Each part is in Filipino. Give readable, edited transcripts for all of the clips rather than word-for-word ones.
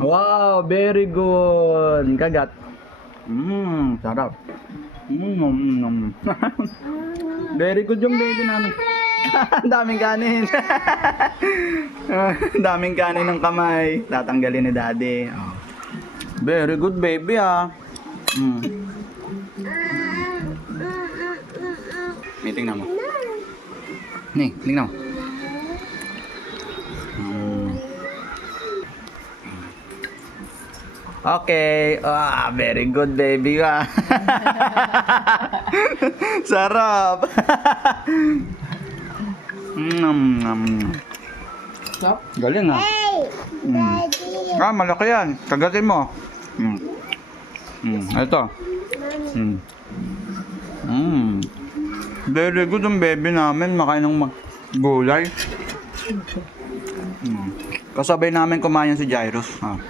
Wow, very good. Kagat. Sarap. Very good yung baby namin. Ang daming kanin. Ang daming kanin ng kamay. Tatanggalin ni daddy. Oh. Very good baby May tingnan mo. Nih, tingnan mo. Okay. Very good baby Sarap. Galing malaki yan. Kagatin mo. Ito. Very good ang baby namin. Makain ng gulay. Kasabay namin kumain si Jairus. Ang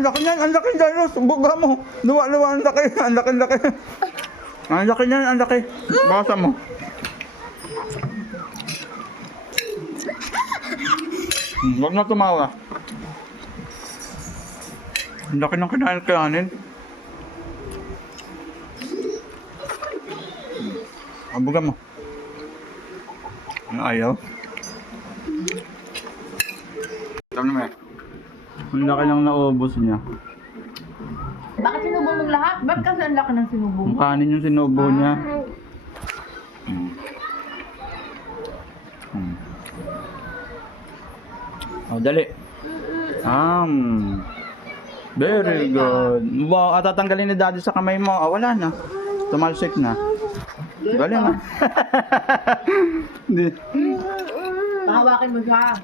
laki niyan, ang laki Jairus. Buga mo. Luwa-luwa, ang laki. Ang laki. Ang laki niyan, ang laki. Basa mo. Huwag na tumawa. Ang laki ng kinain. Buga mo. Ayaw. Alam naman. Ang laki lang naubos niya. Bakit sinubo mong lahat? Ba't kasi ang laki ng sinubo Ang mo? kanin yung sinubo niya. Dali. Very good. Wow, tatanggalin ni daddy sa kamay mo. Wala na. Tumalsik na. Galing Pahawakin mo siya.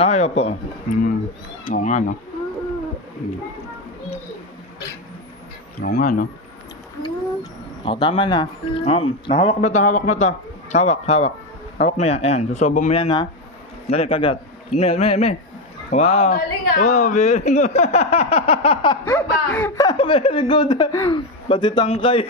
Ayaw po. Oo nga, no? Oo nga, no? Tama na. Hawak mo to. Hawak. Hawak mo yan. Ayan, susubo mo yan, ha? Dali, kagat. May. Wow. Galing, very good. Diba? Very good. Pati tangkay.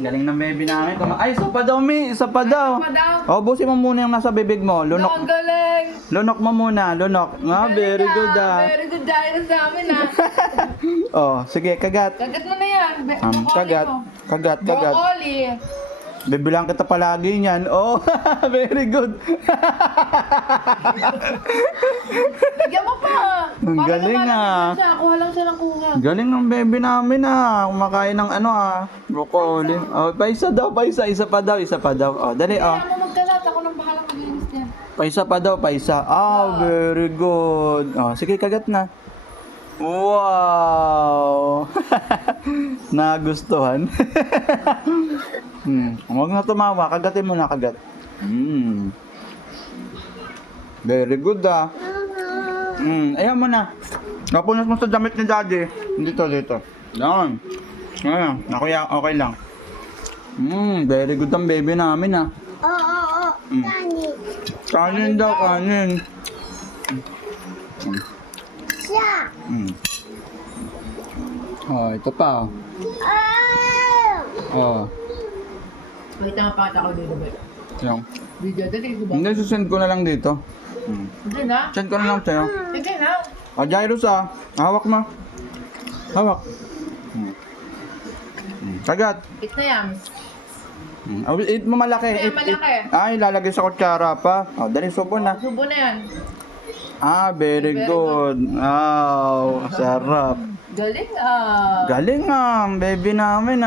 Galing ng baby namin. Ay, isa pa daw, Isa pa daw. Ubusin mo muna yung nasa bibig mo. Ang galing. Lunok mo muna. Very good, Very good dahil sa amin, sige, kagat. Kagat mo na yan. Kagat. Broccoli. Bibilang kita palagi niyan. Very good. Bigyan mo pa. Ang galing, Kuha lang siya ng kuha. Galing ng baby namin, kumakain ng broccoli. Paisa daw. Isa pa daw. Dali, Kaya mo magkalat. Ako nang bahala maglinis yan. Paisa pa daw. Very good. Sige, kagat na. Wow! Nagustuhan. Huwag na tumawa. Kagatin mo na, kagat. Very good, Ayaw mo na. Napunas mo sa damit ni daddy. Dito. Doon. Ayan. Okay lang. Very good ang baby namin, Kanin. Kanin. Siya. Ito pa. Pakita ko dito, ba? Yan. Video, dali ko ba? Hindi, susend ko na lang dito. Hindi na. Send ko na lang sa'yo. Sige na. Jairus, hawak mo. Hawak. Kagat. Eat na yan. Eat mo malaki. Kaya malaki. Lalagay sa kutsara pa. Dali, subo na. Subo na yan. Very good. Sarap. Galing Galing baby namin